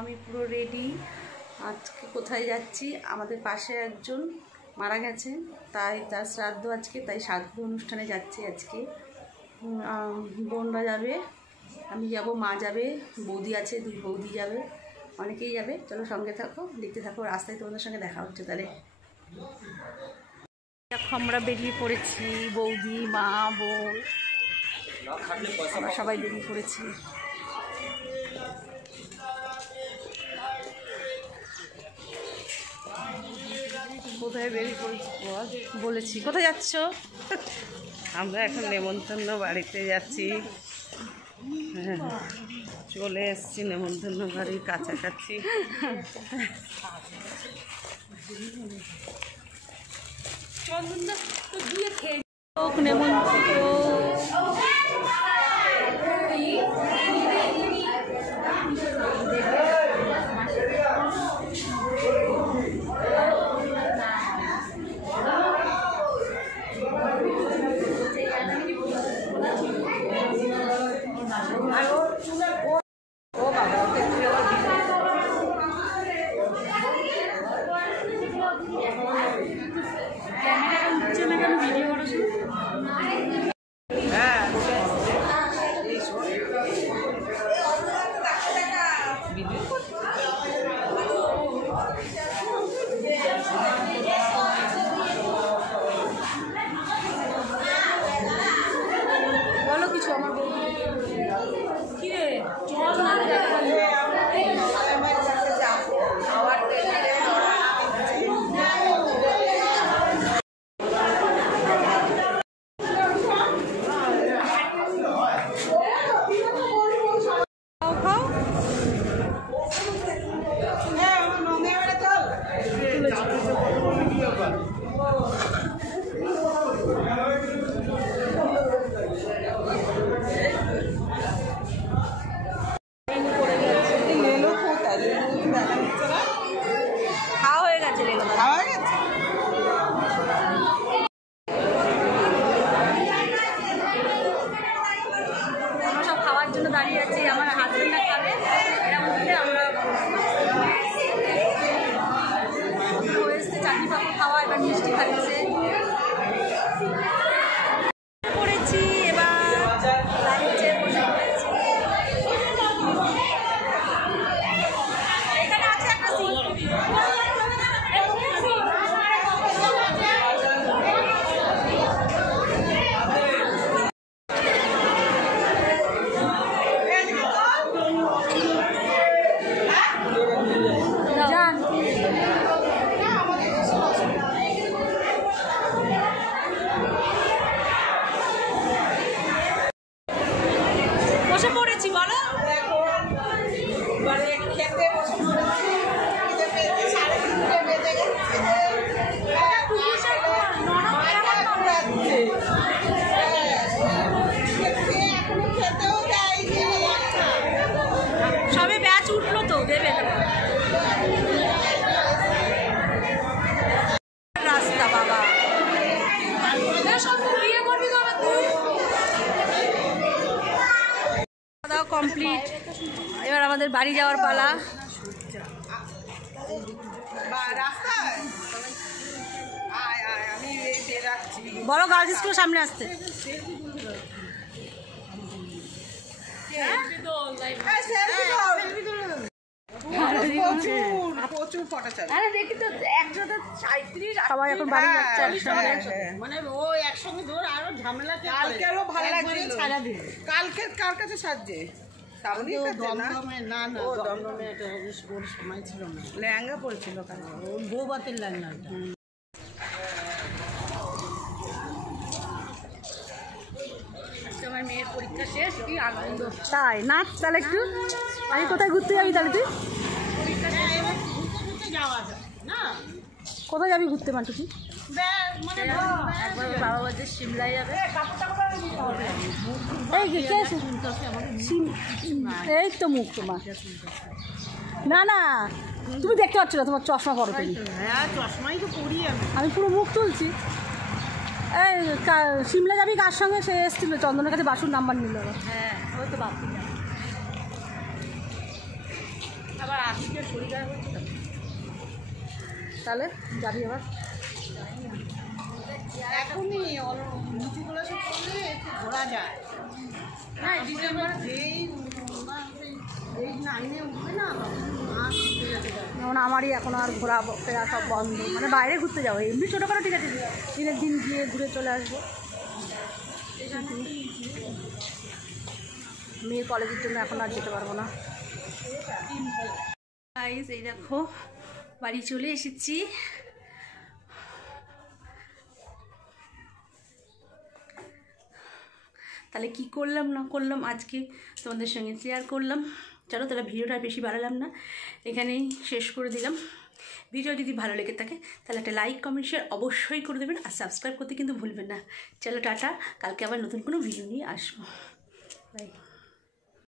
আমি পুরো রেডি। আজকে কোথায় যাচ্ছি? আমাদের পাশে একজন মারা গেছেন, তাই তার শ্রাদ্ধ আজকে, তাই শ্রাদ্ধ অনুষ্ঠানে যাচ্ছি আজকে। বোনরা যাবে, আমি যাব, মা যাবে, বৌদি আছে, 2 বৌদি যাবে, অনেকেই যাবে। চলো সঙ্গে থাকো, দেখতে থাকো, রাস্তায় তোমাদের সঙ্গে দেখা হচ্ছে। তাহলে আমরা বেরিয়ে পড়েছি, বৌদি, মা, বোন, আমরা সবাই বেরিয়ে পড়েছি। কোথায় বেরিয়ে পড়েছি বলেছি, কোথায় যাচ্ছ? আমরা এখন নেমন্তন্ন বাড়িতে যাচ্ছি। চলে এসছি নেমন্তন্ন বাড়ির কাছাকাছি। নেমন্তন্ন বলো কিছু আমার কি রে চল না দাঁড়িয়ে আছি। আমার হাজবেন্ডরা খাবে, এর মধ্যে আমরা এসেছে চাটনি পাপড় খাওয়া, এবার মিষ্টি খাচ্ছে পড়েছি। এবার লাঞ্চে বসে পড়েছি। এখানে আছে একটা বসে পড়েছি। বলো খেতে বসে পড়েছি। সবে ব্যাচ উঠলো তো, দেবে রাস্তা বাবা। কমপ্লিট, এবার আমাদের বাড়ি যাওয়ার পালা। বড় গার্লস স্কুলের সামনে আসতে। দেখি তো একসাথে 37 সবাই এখন বাড়ি যাচ্ছে। মানে ও একসঙ্গে ধর আরো ঝামেলা। কালকে আরো ভালো লাগছে। কালকে কার কাছে সাজছে? দমদমে একটা সময় ছিল না, লেহেঙ্গা পরেছিল বউ বাতের লেহেঙ্গাটা। আমার মেয়ের পরীক্ষা শেষ, কি আনন্দ। তাই নাচ, তাহলে একটু আমি কোথায় ঘুরতে যাবি? তাহলে তুই কোথায় যাবি ঘুরতে? মাটু তুই বাবা বাজে সিমলায় যাবে। এই তো মুখ তোমার, না না তুমি দেখতে পাচ্ছ না, তোমার চশমা পরো। চশমাই তো পরি আমি পুরো মুখ তুলছি। এই সিমলা যাবি কার সঙ্গে? সে এসেছিল চন্দনের কাছে, বাসুর নাম্বার নিল। হ্যাঁ ওই তো বাপি। আবার আজকে শরীর হচ্ছে তো। তাহলে যাবি আবার? এখনই নিচুগুলো সব করলে একটু ঘোরা যায়। হ্যাঁ ডিসেম্বর যেই 9-এ উঠবে না আর ঘুরতে যেতে যাবে। যেমন আমারই এখন আর ঘোরা ফেরা সব বন্ধ, মানে বাইরে ঘুরতে যাবো এমনি ছোটোখাটো ঠিক আছে, দিনের দিন গিয়ে ঘুরে চলে আসবো। মেয়ের কলেজের জন্য এখন আর যেতে পারবো না। গাইস এই দেখো বাড়ি চলে এসেছি। তাহলে কি করলাম না করলাম আজকে তোমাদের সঙ্গে শেয়ার করলাম। চলো তাহলে ভিডিওটা বেশি বাড়ালাম না, এখানেই শেষ করে দিলাম। ভিডিও যদি ভালো লেগে থাকে তাহলে একটা লাইক কমেন্ট শেয়ার অবশ্যই করে দেবেন, আর সাবস্ক্রাইব করতে কিন্তু ভুলবেন না। চলো টাটা, কালকে আবার নতুন কোনো ভিডিও নিয়ে আসবো। বাই।